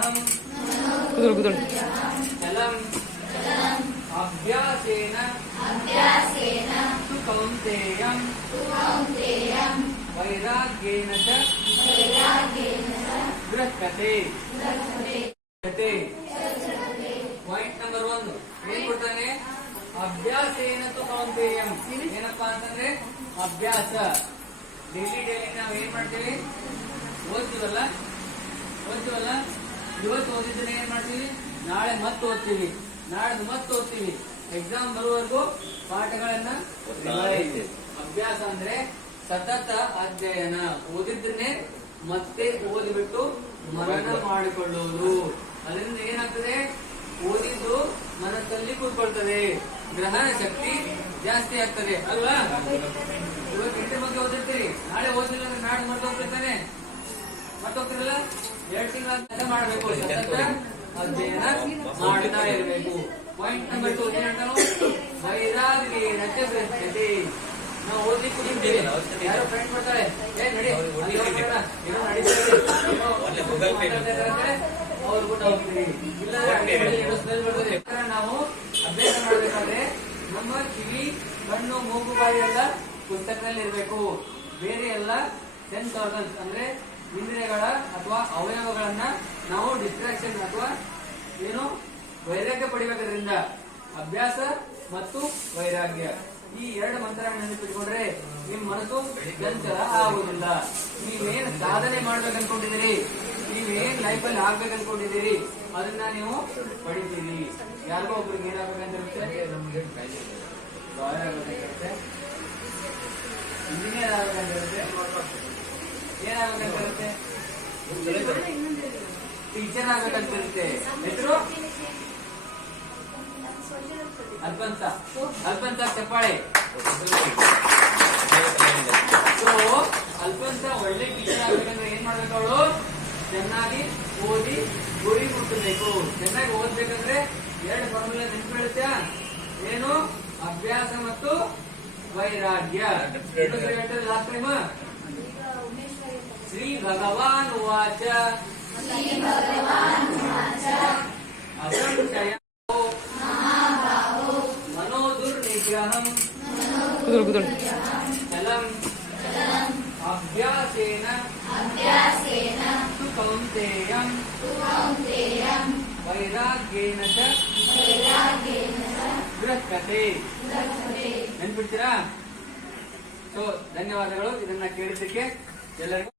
निग्रहं चलम् अभ्यासेन तु कौन्तेयं वैराग्येन च गृह्यते। ಪಾಯಿಂಟ್ ನಂಬರ್ 1 ಏನ್ ಕೊಡ್ತಾನೆ? ಅಭ್ಯಾಸೇನ ತು ಕೌಂತೆಯಂ. ಏನಪ್ಪಾ ಅಂತಂದ್ರೆ ಅಭ್ಯಾಸ. ಡೈಲಿ ನಾವು ಏನ್ ಮಾಡ್ತೀವಿ? ಓದ್ತೀವಲ್ಲ, ಇವತ್ತು ಓದಿದ್ದನ್ನ ಏನ್ ಮಾಡ್ತೀವಿ? ನಾಳೆ ಮತ್ತೆ ಓದ್ತೀವಿ, ನಾಳೆ ಮತ್ತೆ ಓದ್ತೀವಿ. ಎಕ್ಸಾಮ್ ಬರುವವರೆಗೂ ಪಾಠಗಳನ್ನ ಅಭ್ಯಾಸ ಅಂದ್ರೆ ಸತತ ಅಧ್ಯಯನ. ಓದಿದ್ದನ್ನೇ ಮತ್ತೆ ಓದಿಬಿಟ್ಟು ಮನನ ಮಾಡಿಕೊಳ್ಳುವುದು. ಅದರಿಂದ ಏನಾಗ್ತದೆ? ಓದಿದ್ದು ಮನಸ್ಸಲ್ಲಿ ಕೂತ್ಕೊಳ್ತದೆ, ಗ್ರಹಣ ಶಕ್ತಿ ಜಾಸ್ತಿ ಆಗ್ತದೆ ಅಲ್ವಾ? ಇವತ್ತು ಇಂಟರ್ ಬಗ್ಗೆ ಓದಿರ್ತೀರಿ, ನಾಳೆ ಓದಿಲ್ಲ ಅಂದ್ರೆ ನಾಳೆ ಮರ್ತೋಗ್ತಿರ್ತಾನೆ, ಮರ್ತೋಗ್ತಿರಲ್ಲ. 2 ತಿಂಗಳ ಕೆಲಸ ಮಾಡಬೇಕು, ಸತತ ಅಧ್ಯಯನ ಮಾಡ್ತಾ ಇರಬೇಕು. Point number 2 ಏನಂತಾನು? ವೈರಾಗ್ಯೇನ ಚ ಗೃಹ್ಯತೆ. ನಾವು ಓದ್ಲಿಕ್ಕೆ ಕೂತಿರ್ತೀವಿ, ಯಾರೋ ಫ್ರೆಂಡ್ ಬರ್ತಾರೆ, ನಡಿ ಏನೋ ನಡೀತಾರೆ, ಅವ್ರು ಕೂಡ ಹೋಗ್ತೀವಿ. ಇಲ್ಲ ನಾವು ಅಭ್ಯಾಸ ಮಾಡಬೇಕಾದ್ರೆ ನಮ್ಮ ಕಿವಿ, ಕಣ್ಣು, ಮೂಗು, ಬಾಯಿ ಎಲ್ಲ ಪುಸ್ತಕದಲ್ಲಿ ಇರಬೇಕು. ಬೇರೆ ಎಲ್ಲ ಸೆನ್ಸ್ ಆರ್ಗನ್ಸ್ ಅಂದ್ರೆ ಇಂದ್ರಿಯಗಳ ಅಥವಾ ಅವಯವಗಳನ್ನ ನಾವು ಡಿಸ್ಟ್ರಾಕ್ಷನ್ ಅಥವಾ ಏನು ವೈರಾಗ್ಯ ಪಡಿಬೇಕದ್ರಿಂದ. ಅಭ್ಯಾಸ ಮತ್ತು ವೈರಾಗ್ಯ ಈ 2 ಮಂತ್ರಗಳನ್ನು ನೆನಪಿಟ್ಕೊಂಡ್ರೆ ನಿಮ್ ಮನಸ್ಸು ಚಂಚಲ ಆಗುವುದಿಲ್ಲ. ನೀವೇನ್ ಸಾಧನೆ ಮಾಡ್ಬೇಕು ಅನ್ಕೊಂಡಿದ್ದೀರಿ, ನೀವೇನ್ ಲೈಫ್ ಅಲ್ಲಿ ಆಗ್ಬೇಕು ಅನ್ಕೊಂಡಿದ್ದೀರಿ, ಅದನ್ನ ನೀವು ಪಡಿತೀರಿ. ಯಾರಿಗೋ ಒಬ್ರಿಗೆ ಏನಾಗಬೇಕಂತಿರುತ್ತೆ? ಲಾಯರ್ ಆಗ್ಬೇಕಂತಿರುತ್ತೆ, ಇಂಜಿನಿಯರ್ ಆಗ್ಬೇಕಂತಿರುತ್ತೆ, ಏನಾಗಬೇಕಂತಿರುತ್ತೆ? ಟೀಚರ್ ಆಗ್ಬೇಕಂತಿರುತ್ತೆ. ಹೆಸರು ಅಲ್ಪಂತ ಚಪ್ಪಾಳೆ. ಅಲ್ಪಂತ ಒಳ್ಳೆ ಟೀಚರ್ ಆಗ್ಬೇಕಂದ್ರೆ ಏನ್ ಮಾಡ್ಬೇಕು? ಅವಳು ಚೆನ್ನಾಗಿ ಓದಿ ಗುರಿ ಮುಟ್ಟಬೇಕು. ಚೆನ್ನಾಗಿ ಓದ್ಬೇಕಂದ್ರೆ 2 ಫಾರ್ಮುಲಾ ನೆನ್ಪಿಡುತ್ತೆ. ಏನು? ಅಭ್ಯಾಸ ಮತ್ತು ವೈರಾಗ್ಯ. ಲಾಸ್ಟ್ ಟೈಮ್ ಶ್ರೀ ಭಗವಾನ್ ವಾಚ ಅಸಂಶಯ ಮನೋದುರ್ನಿಗ್ರಹಂ ಚಲಂ ಅಭ್ಯಾಸೇನ ತು ಕೌಂತೆಯಂ ವೈರಾಗ್ಯೇನ ಚ ಗೃಹ್ಯತೆ. ನೆನ್ಪಿಡ್ತೀರಾ? ಸೊ ಧನ್ಯವಾದಗಳು ಇದನ್ನ ಕೇಳಿದ್ದಕ್ಕೆ ಎಲ್ಲರಿಗೂ.